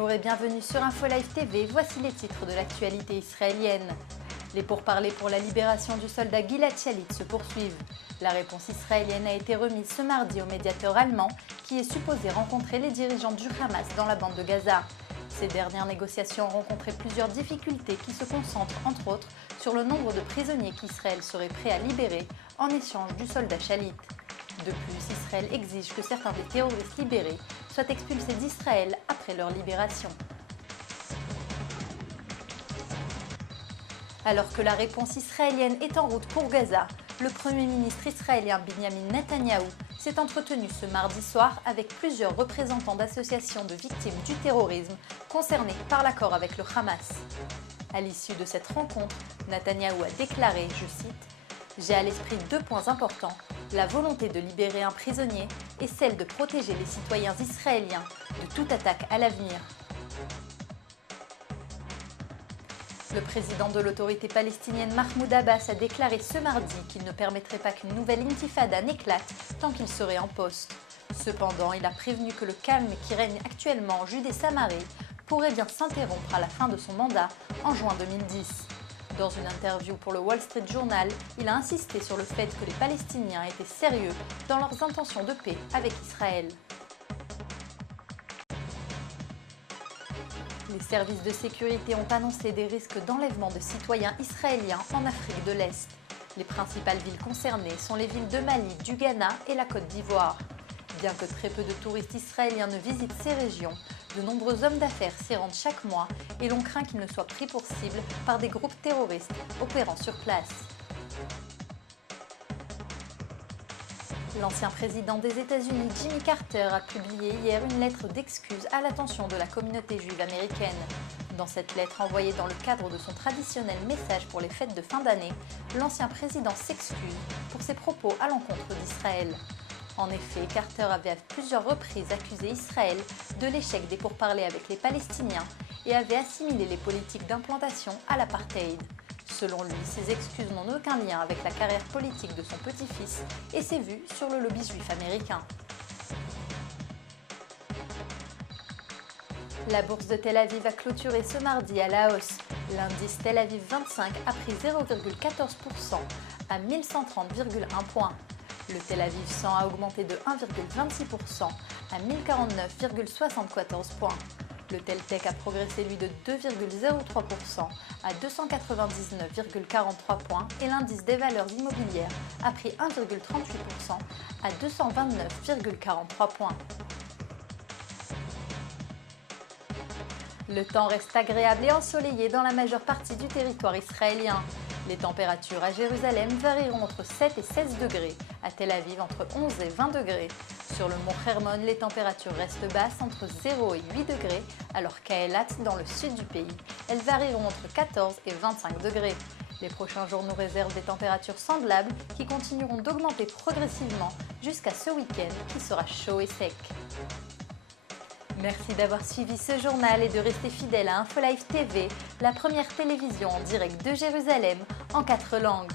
Bonjour et bienvenue sur InfoLive TV, voici les titres de l'actualité israélienne. Les pourparlers pour la libération du soldat Gilad Shalit se poursuivent. La réponse israélienne a été remise ce mardi au médiateur allemand qui est supposé rencontrer les dirigeants du Hamas dans la bande de Gaza. Ces dernières négociations ont rencontré plusieurs difficultés qui se concentrent entre autres sur le nombre de prisonniers qu'Israël serait prêt à libérer en échange du soldat Shalit. De plus, Israël exige que certains des terroristes libérés soient expulsés d'Israël après leur libération. Alors que la réponse israélienne est en route pour Gaza, le Premier ministre israélien Benjamin Netanyahou s'est entretenu ce mardi soir avec plusieurs représentants d'associations de victimes du terrorisme concernées par l'accord avec le Hamas. À l'issue de cette rencontre, Netanyahou a déclaré, je cite, « J'ai à l'esprit deux points importants, la volonté de libérer un prisonnier et celle de protéger les citoyens israéliens de toute attaque à l'avenir. » Le président de l'autorité palestinienne Mahmoud Abbas a déclaré ce mardi qu'il ne permettrait pas qu'une nouvelle intifada n'éclate tant qu'il serait en poste. Cependant, il a prévenu que le calme qui règne actuellement en Judée-Samarie pourrait bien s'interrompre à la fin de son mandat en juin 2010. Dans une interview pour le Wall Street Journal, il a insisté sur le fait que les Palestiniens étaient sérieux dans leurs intentions de paix avec Israël. Les services de sécurité ont annoncé des risques d'enlèvement de citoyens israéliens en Afrique de l'Est. Les principales villes concernées sont les villes de Mali, du Ghana et la Côte d'Ivoire. Bien que très peu de touristes israéliens ne visitent ces régions, de nombreux hommes d'affaires s'y rendent chaque mois et l'on craint qu'ils ne soient pris pour cible par des groupes terroristes opérant sur place. L'ancien président des États-Unis, Jimmy Carter, a publié hier une lettre d'excuse à l'attention de la communauté juive américaine. Dans cette lettre envoyée dans le cadre de son traditionnel message pour les fêtes de fin d'année, l'ancien président s'excuse pour ses propos à l'encontre d'Israël. En effet, Carter avait à plusieurs reprises accusé Israël de l'échec des pourparlers avec les Palestiniens et avait assimilé les politiques d'implantation à l'apartheid. Selon lui, ces excuses n'ont aucun lien avec la carrière politique de son petit-fils et ses vues sur le lobby juif américain. La bourse de Tel Aviv a clôturé ce mardi à la hausse. L'indice Tel Aviv 25 a pris 0,14% à 1130,1 points. Le Tel Aviv 100 a augmenté de 1,26% à 1049,74 points. Le Tel Tech a progressé lui de 2,03% à 299,43 points et l'indice des valeurs immobilières a pris 1,38% à 229,43 points. Le temps reste agréable et ensoleillé dans la majeure partie du territoire israélien. Les températures à Jérusalem varieront entre 7 et 16 degrés, à Tel Aviv entre 11 et 20 degrés. Sur le mont Hermon, les températures restent basses entre 0 et 8 degrés, alors qu'à Eilat, dans le sud du pays, elles varieront entre 14 et 25 degrés. Les prochains jours nous réservent des températures semblables qui continueront d'augmenter progressivement jusqu'à ce week-end qui sera chaud et sec. Merci d'avoir suivi ce journal et de rester fidèle à InfoLive TV, la première télévision en direct de Jérusalem en 4 langues.